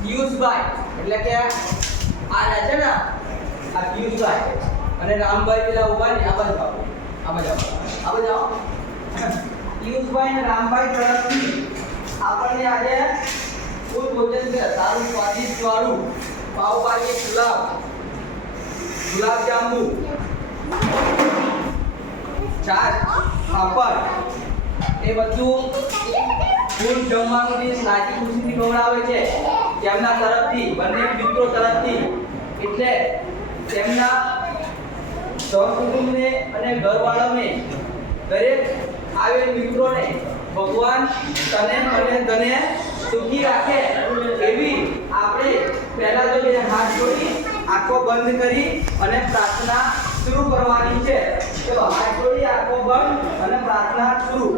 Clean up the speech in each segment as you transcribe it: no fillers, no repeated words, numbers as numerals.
પિયુષભાઈ એટલે કે આ રહે છે ને આ પિયુષભાઈ અને રામભાઈ પેલા ઉભા ને આ બાજુ આવો પિયુષભાઈ અને રામભાઈ તરફથી આપણને આજે ફૂડ ભોજન છે સારું સ્વાદિષ્ટ વાળું પાવભાજી ગુલાબ જાંબુ છાશ પાપડ એ બધું ફૂડ જમવાનું ની સાચી ખુશીથી ખવડાવે છે તેમના તરફથી બંને મિત્રો તરફથી એટલે તેમના સહકુટુંબને અને ઘરવાળાને દરેક આવેલ મિત્રોને ભગવાન તને અને તને સુખી રાખે એવી આપણે પહેલા તો બે હાથ જોડી આંખો બંધ કરી અને પ્રાર્થના શરૂ કરવાની છે તો હાથ જોડી આંખો બંધ અને પ્રાર્થના શરૂ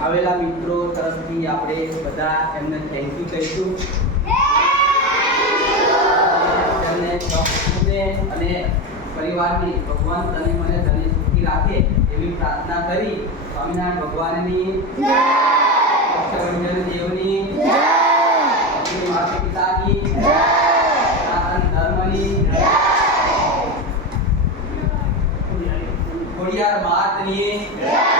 આવેલા મિત્રો તરફથી આપણે બધા એમને થેન્ક યુ કહીશું તેમને અને પરિવારની ભગવાન તને મને તને સુખી રાખે એવી પ્રાર્થના કરી સ્વામિનારાયણ ભગવાનની જય અક્ષરભંજન દેવની જય માતા પિતાની જય સનાતન ધર્મની જય ખોડિયાર માતની જય